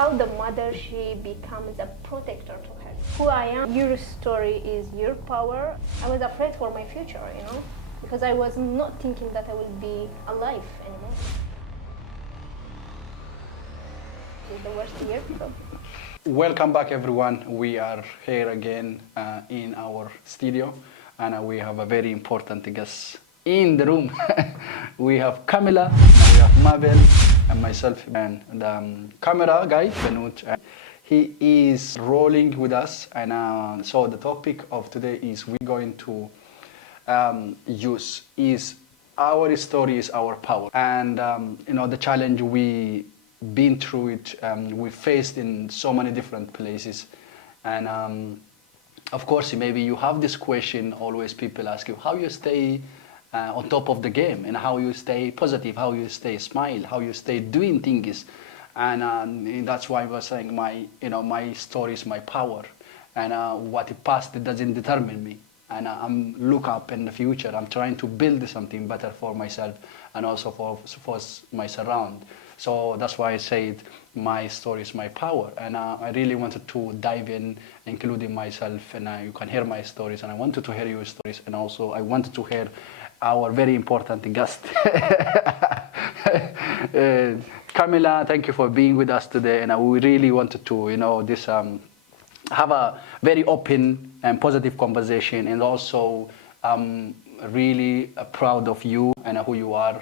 how the mother, she becomes a protector to her. Who I am, your story is your power. I was afraid for my future, because I was not thinking that I will be alive anymore. It's the worst year. So. Welcome back, everyone. We are here again in our studio, and we have a very important guest in the room. We have Camila, we have Mabel, and myself, and the camera guy, Benut. He is rolling with us, and so the topic of today is we're going to use is our story is our power, and the challenge we been through it, we faced in so many different places, and of course maybe you have this question. Always people ask you how you stay on top of the game, and how you stay positive, how you stay smile, how you stay doing things, and that's why I was saying my story is my power, and what it passed, it doesn't determine me, and I'm look up in the future. I'm trying to build something better for myself and also for my surround. So that's why I said my story is my power, and I really wanted to dive in, including myself, and you can hear my stories, and I wanted to hear your stories, and also I wanted to hear our very important guest. Camila, thank you for being with us today, and we really wanted to, have a very open and positive conversation, and also really proud of you and who you are,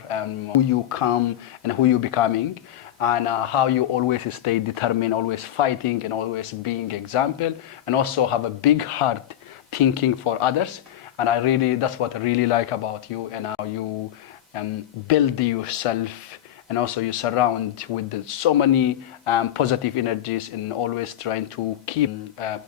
who you come and who you're becoming, and how you always stay determined, always fighting, and always being example, and also have a big heart thinking for others. And that's what I really like about you, and how you build yourself, and also you surround with so many positive energies, and always trying to keep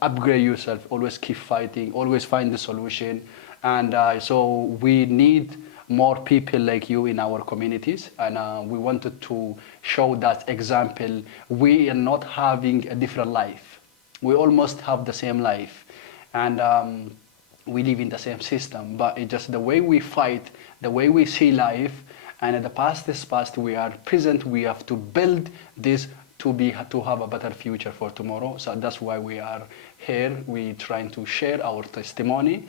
upgrade yourself, always keep fighting, always find the solution. And so we need more people like you in our communities, and we wanted to show that example. We are not having a different life. We almost have the same life, and we live in the same system, but it's just the way we fight, the way we see life, and the past is past, we are present, we have to build this to have a better future for tomorrow. So that's why we are here. We trying to share our testimony,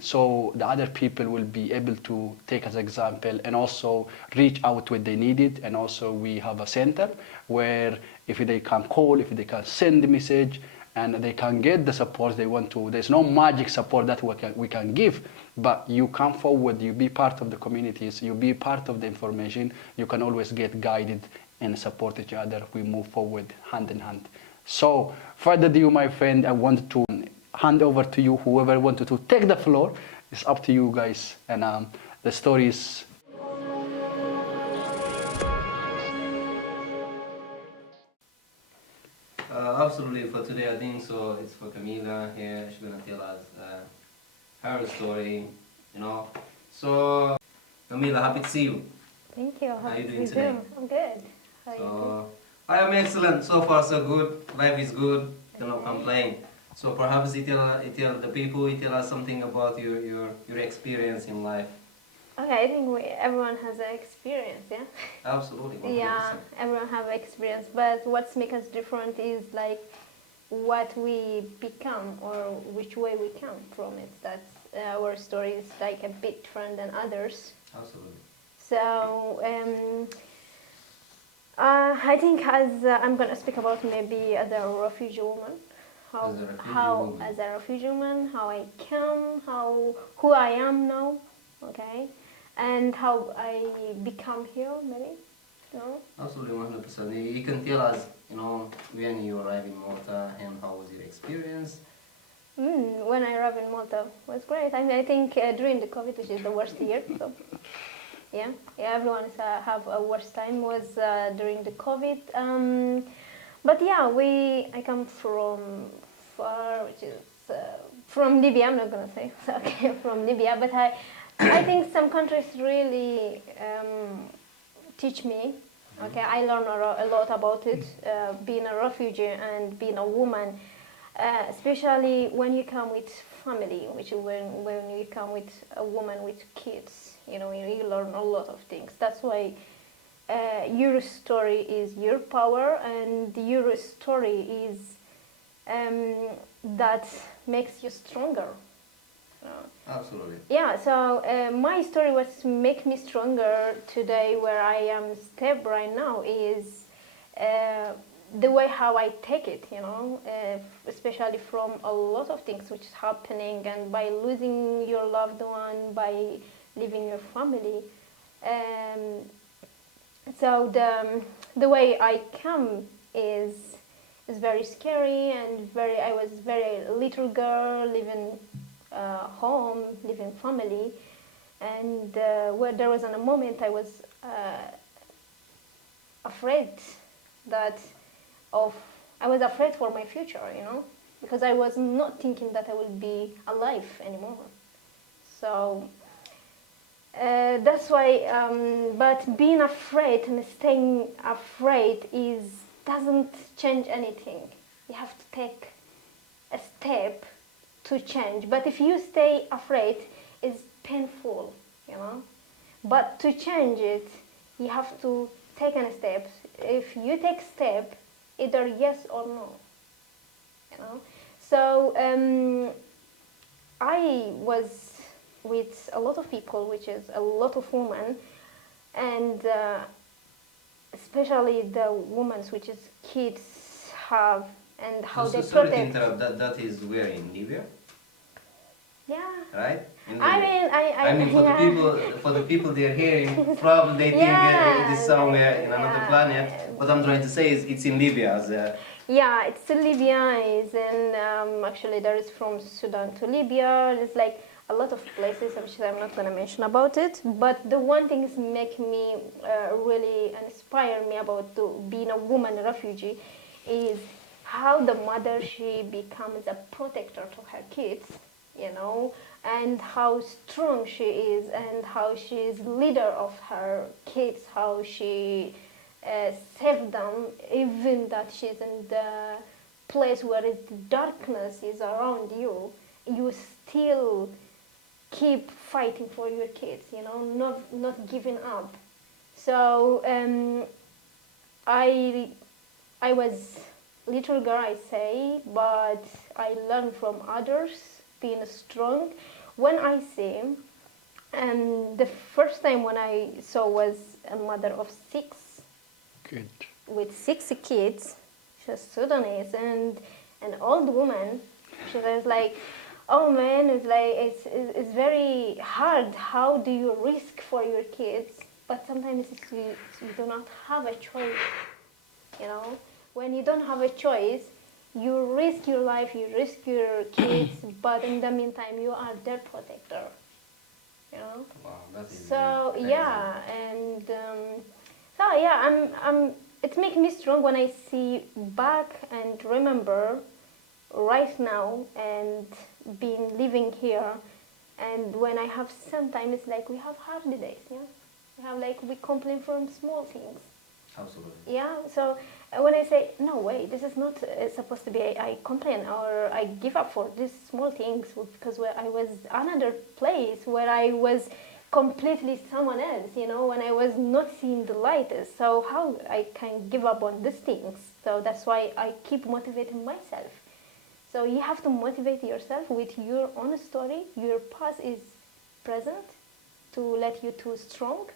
so the other people will be able to take as example, and also reach out when they need it. And also we have a center where if they can call, if they can send a message, and they can get the support they want to. There's no magic support that we can give, but you come forward, you be part of the communities, you be part of the information, you can always get guided and support each other. We move forward hand in hand. So further ado, my friend, I want to hand over to you. Whoever wanted to take the floor, it's up to you guys, and the story is. Absolutely. For today, I think so. It's for Camila here. She's gonna tell us her story. So Camila, happy to see you. Thank you. How are you doing today? I'm good. How are you? I am excellent. So far, so good. Life is good. Cannot complain. So perhaps you tell the people, you tell us something about your experience in life. Okay, I think everyone has an experience, yeah? Absolutely. 100%. Yeah, everyone have experience, but what's make us different is like what we become, or which way we come from it. That's our story is like a bit different than others. Absolutely. So I think as I'm gonna speak about maybe as a refugee woman, as a refugee woman, how I come, who I am now, okay, and how I become here, maybe. No? Absolutely, 100%. You can tell us, when you arrived in Malta, and how was your experience? When I arrived in Malta, was great. I think during the COVID, which is the worst year, so yeah, everyone have a worst time was during the COVID. But yeah, I come from far, which is from Libya. I'm not gonna say okay, from Libya, but I think some countries really teach me. Okay, I learned a lot about it, being a refugee and being a woman, especially when you come with family, which when you come with a woman with kids, you learn a lot of things. That's why your story is your power, and your your story is that makes you stronger. Absolutely. Yeah, so my story was to make me stronger today where I am step right now is the way how I take it, especially from a lot of things which is happening and by losing your loved one, by leaving your family. So the way I come is very scary and I was very little girl living home, living family, and where there was a moment I was afraid I was afraid for my future, because I was not thinking that I will be alive anymore. So that's why, but being afraid and staying afraid doesn't change anything. You have to take a step to change. But if you stay afraid, it's painful, But to change it, you have to take a step. If you take step, either yes or no, So I was with a lot of people, which is a lot of women, and especially the women, which is kids have, and how they Sorry to protect. interrupt. That is where in Libya, Yeah. right? In I Libya. mean, I mean, for the people they're hearing, probably they think Yeah, it is somewhere in another planet. What I'm trying to say is it's in Libya. Yeah, it's in Libya. It's in actually there is from Sudan to Libya. It's like a lot of places. I'm not gonna mention about it. But the one thing is make me really inspire me about being a woman refugee is how the mother she becomes a protector to her kids, and how strong she is, and how she is leader of her kids, how she save them, even that she's in the place where the darkness is around you, you still keep fighting for your kids, not giving up. So I was little girl, I say, but I learned from others being strong. When I see, and the first time when I saw was a mother of 6. Good. With 6 kids. She's Sudanese and an old woman. She was like, oh man, it's very hard. How do you risk for your kids? But sometimes you do not have a choice. When you don't have a choice, you risk your life, you risk your kids, but in the meantime, you are their protector. Wow, that is So very yeah, and so yeah, it makes me strong when I see back and remember right now and being living here, and when I have sometimes it's like we have hard days, we complain from small things. Absolutely. Yeah, so when I say, no way, this is not supposed to be, I complain or I give up for these small things because where I was another place where I was completely someone else, when I was not seeing the light. So how I can give up on these things? So that's why I keep motivating myself. So you have to motivate yourself with your own story. Your past is present to let you too strong,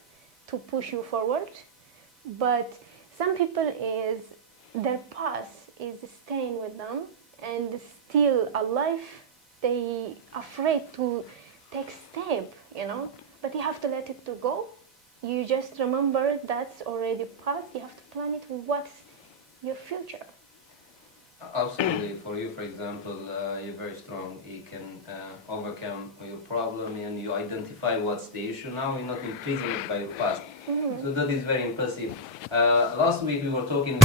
to push you forward. But some people is their past is staying with them and still alive. They afraid to take step, But you have to let it to go. You just remember that's already past. You have to plan it. What's your future? Absolutely. For you, for example, you're very strong. You can overcome your problem and you identify what's the issue now. You're not imprisoned by your past. Mm-hmm. So that is very impressive. Last week we were talking